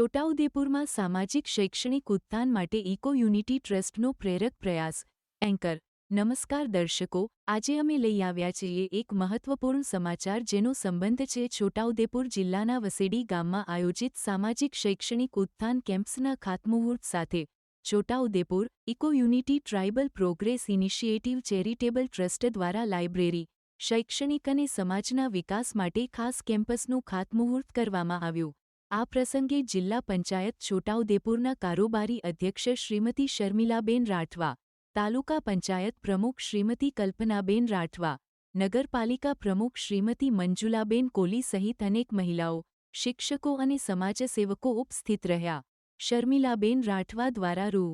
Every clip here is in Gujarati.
છોટાઉદેપુરમાં સામાજિક શૈક્ષણિક ઉત્થાન માટે ઇકો યુનિટી ટ્રસ્ટનો પ્રેરક પ્રયાસ. એન્કર, નમસ્કાર દર્શકો, આજે અમે લઈ આવ્યા છીએ એક મહત્વપૂર્ણ સમાચાર જેનો સંબંધ છે છોટાઉદેપુર જિલ્લાના વસેડી ગામમાં આયોજિત સામાજિક શૈક્ષણિક ઉત્થાન કેમ્પ્સના ખાતમુહૂર્ત સાથે. Chhota Udepur eco unity tribal progress initiative charitable trust દ્વારા લાઇબ્રેરી, શૈક્ષણિક અને સમાજના વિકાસ માટે ખાસ કેમ્પસનું ખાતમુહૂર્ત કરવામાં આવ્યું. આ પ્રસંગે જિલ્લા પંચાયત છોટાઉદેપુરના કારોબારી અધ્યક્ષ શ્રીમતી શર્મિલાબેન રાઠવા, તાલુકા પંચાયત પ્રમુખ શ્રીમતી કલ્પનાબેન રાઠવા, નગરપાલિકા પ્રમુખ શ્રીમતી મંજુલાબેન કોલી સહિત અનેક મહિલાઓ, શિક્ષકો અને સમાજસેવકો ઉપસ્થિત રહ્યા. શર્મિલાબેન રાઠવા દ્વારા રૂ.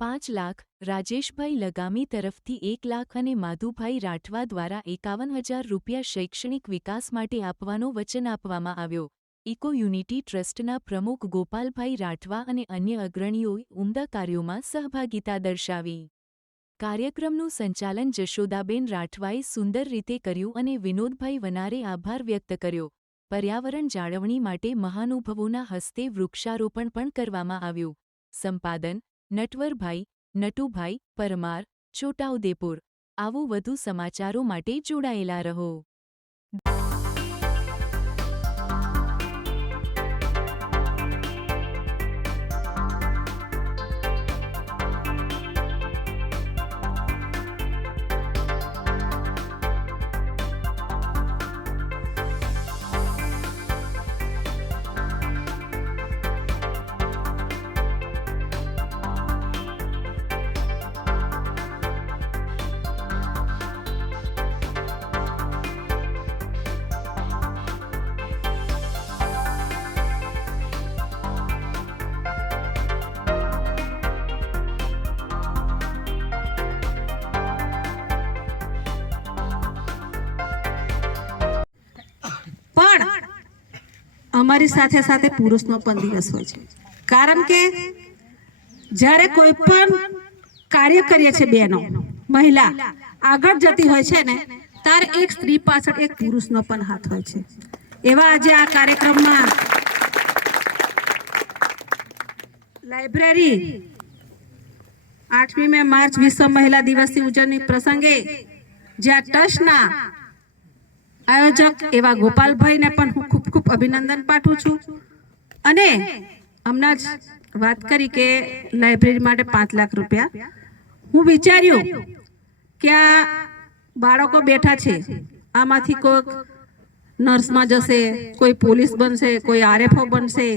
પાંચ લાખ, રાજેશભાઈ લગામી તરફથી એક લાખ અને માધુભાઈ રાઠવા દ્વારા એકાવન હજાર રૂપિયા શૈક્ષણિક વિકાસ માટે આપવાનો વચન આપવામાં આવ્યો. ઇકો યુનિટી ટ્રસ્ટના પ્રમુખ ગોપાલભાઈ રાઠવા અને અન્ય અગ્રણીઓએ ઉમદા કાર્યોમાં સહભાગિતા દર્શાવી. કાર્યક્રમનું સંચાલન જશોદાબેન રાઠવાએ સુંદર રીતે કર્યું અને વિનોદભાઈ વનારે આભાર વ્યક્ત કર્યો. પર્યાવરણ જાળવણી માટે મહાનુભવોના હસ્તે વૃક્ષારોપણ પણ કરવામાં આવ્યું. સંપાદન, નટવરભાઈ, નટુભાઈ પરમાર, છોટાઉદેપુર. આવું વધુ સમાચારો માટે જોડાયેલા રહો. પણ અમારી સાથે સાથે પુરુષનો પણ દિવસ હોય છે. કારણ કે જ્યારે કોઈ પણ કાર્ય કરીએ છે બહેનો મહિલા આગળ જતી હોય છે ને, ત્યારે એક સ્ત્રી પાછળ એક પુરુષનો પણ હાથ હોય છે. એવા આજે આ કાર્યક્રમમાં લાઇબ્રેરી આઠમી મે માર્ચ વિશ્વ મહિલા દિવસની ઉજવણી પ્રસંગે જ્યાં ટ્રસ્ટના આયોજક એવા ગોપાલભાઈને પણ હું ખૂબ ખૂબ અભિનંદન પાઠવું છું. અને હમણાં જ વાત કરી કે લાઇબ્રેરી માટે પાંચ લાખ રૂપિયા. હું વિચાર્યું કે આ બાળકો બેઠા છે. આમાંથી કોઈક નર્સમાં જશે, કોઈ પોલીસ બનશે, કોઈ આરએફઓ બનશે.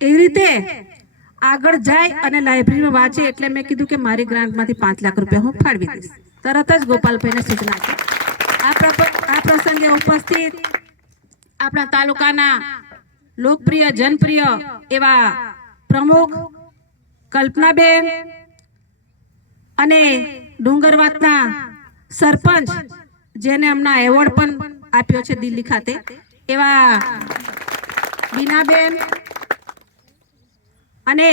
એવી રીતે આગળ જાય અને લાઇબ્રેરીમાં વાંચે એટલે મેં કીધું કે મારી ગ્રાન્ટમાંથી પાંચ લાખ રૂપિયા હું ફાળવી દઈશ. તરત જ ગોપાલભાઈને સૂચના આપી. આ પ્રસંગે ઉપસ્થિત આપણા તાલુકાના લોકપ્રિય, જનપ્રિય એવા પ્રમુખ કલ્પનાબેન અને ડુંગરવાતના સરપંચ, જેને હમણાં એવોર્ડ પણ આપ્યો છે દિલ્હી ખાતે, એવા બીનાબેન અને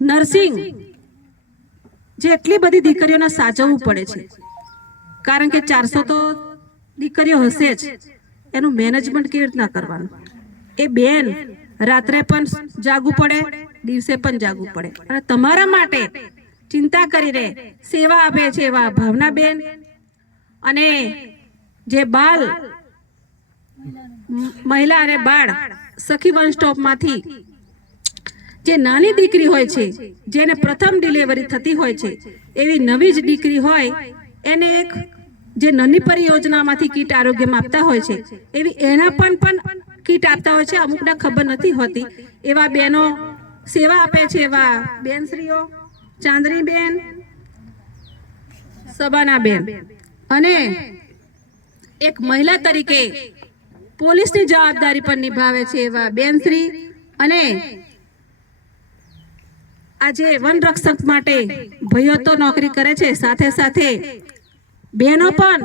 નર્સિંગ જે એટલી બધી દીકરીઓને સાચવવું પડે છે. કારણ કે ચારસો તો દીકરીઓ હશે જ. એનું મેનેજમેન્ટ કેવી રીતના કરવાનું? એ બેન રાત્રે પણ જાગવું પડે, દિવસે પણ જાગવું પડે. અને તમારા માટે ચિંતા કરીને સેવા આપે છે એવા ભાવના બેન. અને જે બાલ, મહિલા અને બાળ સખી વન સ્ટોપમાંથી જે નાની દીકરી હોય છે, જેને પ્રથમ ડિલિવરી થતી હોય છે, એવી નવી જ દીકરી હોય, એને એક જે નાની પરિયોજનામાંથી કીટ આરોગ્યમાં આપતા હોય છે, એવી એના પણ પણ કીટ આપતા હોય છે. અમુકને ખબર નથી હોતી. એવા બેનો સેવા આપે છે, એવા બેનશ્રીઓ ચાંદનીબેન, સબાનાબેન. અને એક મહિલા તરીકે પોલીસની જવાબદારી પણ નિભાવે છે એવા બેનશ્રી અને આજે વન રક્ષક માટે ભયો તો નોકરી કરે છે. સાથે સાથે બહેનો પણ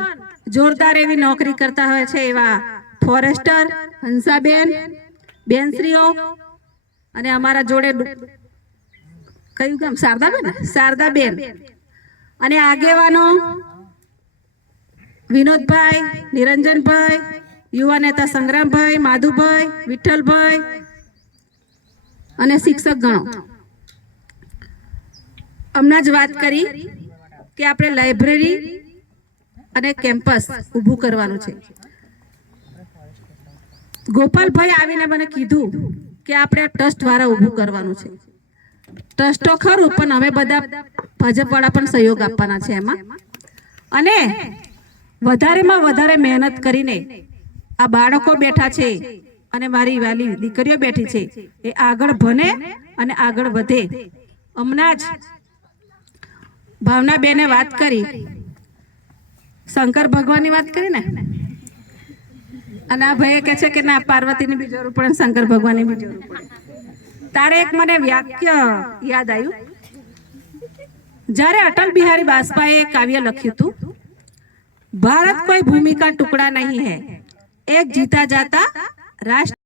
જોરદાર એવી નોકરી કરતા હોય છે એવા ફોરેસ્ટર, હંસાબેન, બેનશ્રીઓ અને અમારા જોડે કયું ગામ? શારદાબેન? શારદાબેન. અને આગેવાનો વિનોદભાઈ, નિરંજનભાઈ, યુવા નેતા સંગ્રામભાઈ, માધુભાઈ, વિઠ્ઠલભાઈ અને શિક્ષક ગણો. હમણાં જ વાત કરી કે આપણે લાઇબ્રેરી અને કેમ્પસ ઊભું કરવાનું છે. ગોપાલભાઈ આવીને મને કીધું કે આપણે ટ્રસ્ટ દ્વારા ઊભું કરવાનું છે. ટ્રસ્ટ તો ખરું, પણ અમે બધા ભાજપવાળા પણ સહયોગ આપવાના છે એમાં. અને વધારેમાં વધારે મહેનત કરીને આ બાળકો બેઠા છે અને મારી વાલી દીકરીઓ બેઠી છે, એ આગળ ભણે અને આગળ વધે. હમણાં જ ભાવનાબેને વાત કરી શંકર ભગવાનની વાત કરી ને? અને આ ભાઈ કહે છે કે ના, પાર્વતીની બી જરૂર પડે શંકર ભગવાનની બી જરૂર પડે. તારે એક મને વાક્ય યાદ આવ્યું. જ્યારે અટલ બિહારી બાજપાએ કાવ્ય લખ્યું હતું, ભારત કોઈ ભૂમિકા ટુકડા નહીં હે, એક જીતા જાતા રાષ્ટ્ર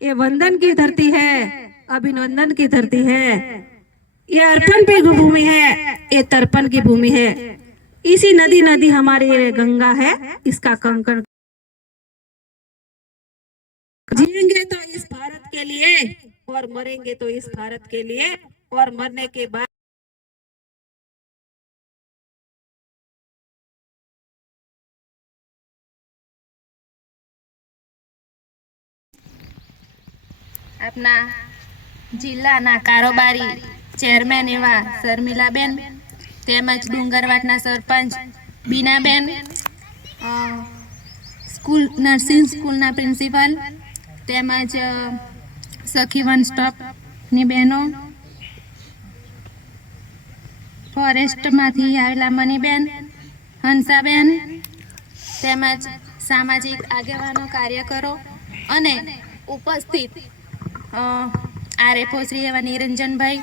એ વંદન કી ધરતી હે, અભિનંદન કી ધરતી હે. ये अर्पण पे भूमि है, ये तर्पण की भूमि है। इसी नदी नदी हमारी गंगा है, इसका कंकर जिएँगे तो इस भारत के लिए और मरेंगे तो इस भारत के लिए और मरने के बाद अपना जिला ना कारोबारी। ચેરમેન એવા શર્મિલાબેન તેમજ ડુંગરવાટના સરપંચ બીનાબેન સ્કૂલ નર્સિંગ સ્કૂલના પ્રિન્સિપાલ તેમજ સખી વન સ્ટોપની બહેનો ફોરેસ્ટમાંથી આવેલા મનીબેન હંસાબેન તેમજ સામાજિક આગેવાનો કાર્યકરો અને ઉપસ્થિત અ, આરએફઓ શ્રી એવા નિરંજનભાઈ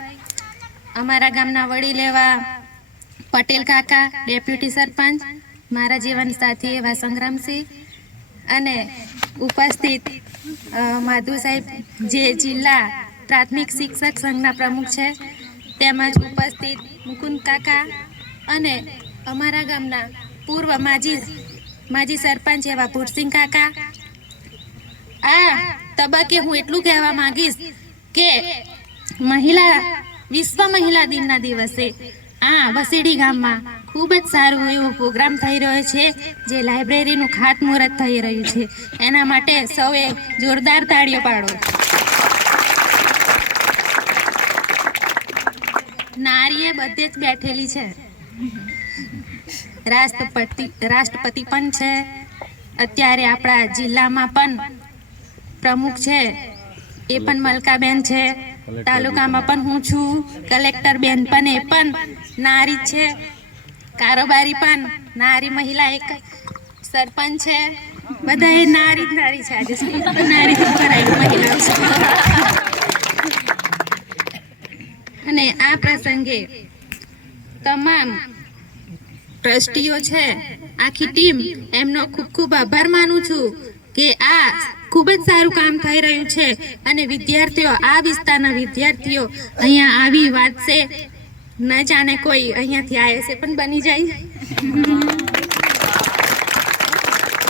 અમારા ગામના વડીલ એવા પટેલ કાકા, ડેપ્યુટી સરપંચ, મારા જીવન સાથી એવા સંગ્રામસિંહ અને ઉપસ્થિત માધુ સાહેબ જે જિલ્લા પ્રાથમિક શિક્ષક સંઘના પ્રમુખ છે, તેમજ ઉપસ્થિત મુકુંદ કાકા અને અમારા ગામના પૂર્વ માજી માજી સરપંચ એવા ભૂરસિંહ કાકા. આ તબક્કે હું એટલું કહેવા માંગીશ કે મહિલા વિશ્વ મહિલા દિનના દિવસે. આ વસેડી ગામમાં ખૂબ જ સારું એવો પ્રોગ્રામ થઈ રહ્યો છે, જે લાઇબ્રેરીનું ખાતમુહૂર્ત થઈ રહ્યું છે. એના માટે સૌએ જોરદાર તાળીઓ પાડો. નારીએ બધે જ બેઠેલી છે. રાષ્ટ્રપતિ રાષ્ટ્રપતિ પણ છે. અત્યારે આપણા જિલ્લામાં પણ પ્રમુખ છે. એ પણ મલકાબેન છે. તાલુકામાં પણ હું છું કલેક્ટર બેન પણ એ પણ નારી છે કારોબારી પણ નારી મહિલા એક સરપંચ છે બધા એ નારી નારી છે આજે નારી મહિલાઓ. અને આ પ્રસંગે તમામ ટ્રસ્ટીઓ છે આખી ટીમ એમનો ખૂબ ખૂબ આભાર માનું છું કે આ ખૂબ જ સારું કામ થઈ રહ્યું છે અને વિદ્યાર્થીઓ, આ વિસ્તારના વિદ્યાર્થીઓ અહીંયા આવી વાંચશે ન જાણે કોઈ અહીંયાથી આઈએસએ પણ બની જાય.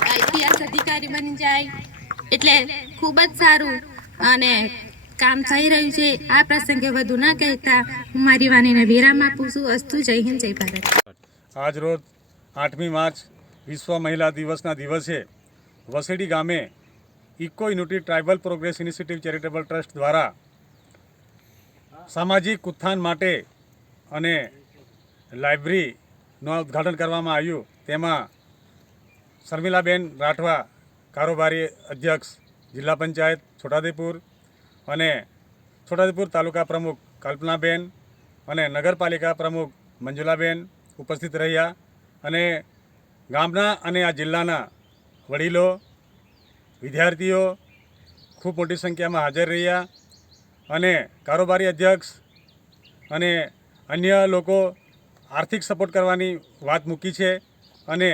આઈપીએસ અધિકારી બની જાય. એટલે ખૂબ જ સારું અને કામ થઈ રહ્યું છે. આ પ્રસંગે વધુ ન કહેતા હું મારી વાણીને વિરામ આપું છું. અસ્તુ, જય હિન્દ, જય ભારત. આજ રોજ આઠમી માર્ચ વિશ્વ મહિલા દિવસના દિવસે વસેડી ગામે eco unity tribal progress initiative charitable trust દ્વારા સામાજિક ઉત્થાન માટે અને લાઇબ્રેરીનું ઉદ્ઘાટન કરવામાં આવ્યું. તેમાં શર્મિલાબેન રાઠવા, કારોબારી અધ્યક્ષ, જિલ્લા પંચાયત છોટાદેપુર અને છોટાદેપુર તાલુકા પ્રમુખ કલ્પનાબેન અને નગરપાલિકા પ્રમુખ મંજુલાબેન ઉપસ્થિત રહ્યા અને ગામના અને આ જિલ્લાના વડીલો વિદ્યાર્થીઓ ખૂબ મોટી સંખ્યામાં હાજર રહ્યા અને કારોબારી અધ્યક્ષ અને અન્ય લોકો આર્થિક સપોર્ટ કરવાની વાત મૂકી છે અને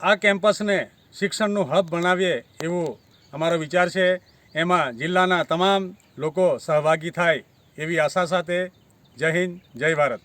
આ કેમ્પસને શિક્ષણનું હબ બનાવીએ એવું અમારો વિચાર છે. એમાં જિલ્લાના તમામ લોકો સહભાગી થાય એવી આશા સાથે જય હિન્દ, જય ભારત.